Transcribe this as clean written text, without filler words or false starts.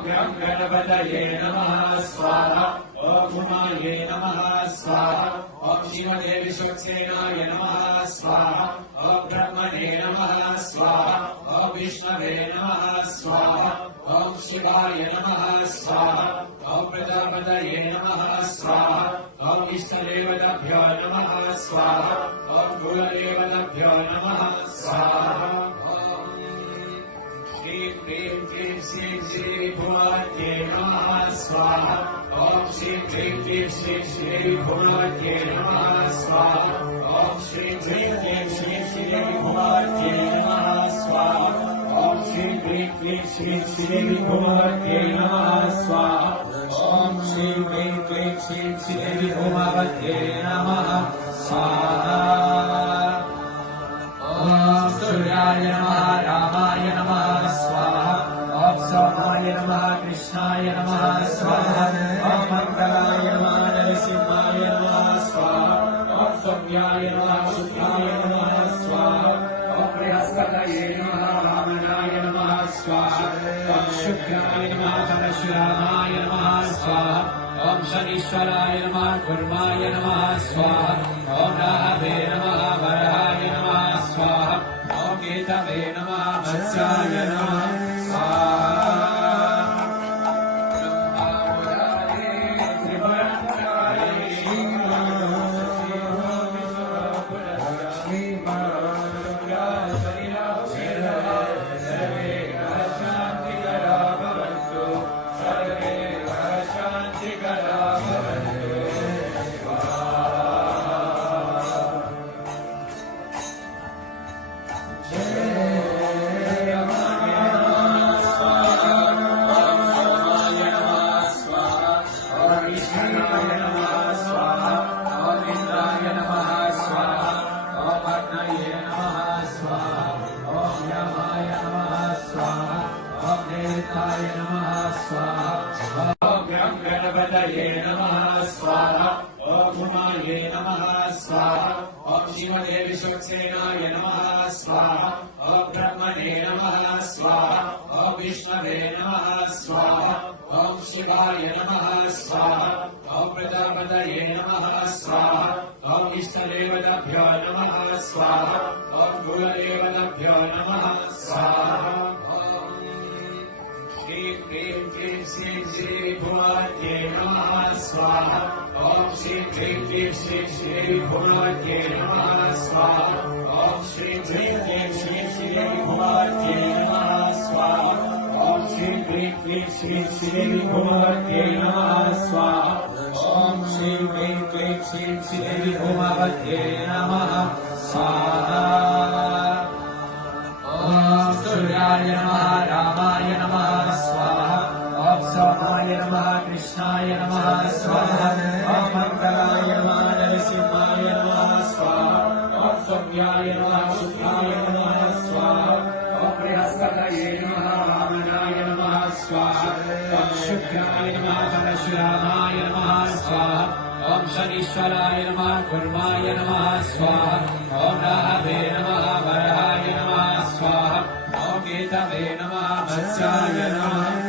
ॐ गणपतये नमः स्वाहा ॐ उमाये नमः स्वाहा ॐ श्रीमते विश्वक्सेनाय नमः स्वाहा ॐ ब्रह्मणे नमः स्वाहा ॐ विष्णवे नमः स्वाहा ॐ शिवाय नमः स्वाहा ॐ प्रजापतये नमः स्वाहा ॐ इष्टदेवताभ्यो नमः स्वाहा ॐ कुलदेवताभ्यो नमः स्वाहा श्रीं क्लीं क्लीं श्रीं श्री भुवत्यै नमः स्वाहा ॐ श्रीं क्लीं क्लीं श्रीं श्री भुवत्यै नमः स्वाहा ॐ श्रीं क्लीं क्लीं श्रीं श्री भुवत्यै नमः स्वाहा ॐ श्रीं क्लीं क्लीं श्रीं श्री भुवत्यै नमः स्वाहा ॐ श्रीं क्लीं क्लीं श्रीं श्री भुवत्यै नमः स्वाहा ॐ सूर्याय नमः रामाय नमः स्वाहा ॐ सोमाय नमः कृष्णाय नमः स्वाहा ॐ मंगलाय नमः नरसिंहाय नमः स्वाहा ॐ सौम्याय नमः शुद्धाय नमः स्वाहा ॐ बृहस्पतये नमः वामनाय नमः स्वाहा ॐ शुक्राय नमः परशुरामाय नमः स्वाहा ॐ शनीश्वराय नमः कुर्माय नमः स्वाहा ॐ राहवे नमः वराय नमः स्वाहा ॐ केतवे नमः वत्साय नमः स्वाहा गणपतये नमः स्वाहा ॐ उमाये नमः स्वाहा ॐ श्रीमते विश्वक्सेनाय नमः स्वाहा ॐ ब्रह्मणे नमः स्वाहा ॐ विष्णवे नमः स्वाहा ॐ शिवाय नमः स्वाहा ॐ प्रजापतये नमः स्वाहा ॐ इष्टदेवताभ्यो नमः स्वाहा ॐ कुलदेवताभ्यो नमः स्वाहा श्रीं क्लीं क्लीं श्रीं श्री भुवत्यै नमः स्वाहा ॐ श्रीं क्लीं क्लीं श्रीं श्री भुवत्यै नमः स्वाहा ॐ श्रीं क्लीं क्लीं श्रीं श्री भुवत्यै नमः स्वाहा ॐ श्रीं क्लीं क्लीं श्रीं श्री भुवत्यै नमः स्वाहा ॐ श्रीं क्लीं क्लीं श्रीं श्री भुवत्यै नमः स्वाहा ॐ सूर्याय नमः रामाय नमः स्वाहा ॐ सोमाय नमः कृष्णाय नमः स्वाहा ॐ मंगलाय नमः नरसिंहाय नमः स्वाहा ॐ सौम्याय नमः शुद्धाय नमः स्वाहा ॐ बृहस्पतये नमः वामनाय नमः स्वाहा ॐ शुक्राय नमः परशुरामाय नमः स्वाहा ॐ शनीश्वराय नमः कुर्माय नमः स्वाहा ॐ राहवे नमः वराय नमः स्वाहा ॐ केतवे नमः वत्साय नमः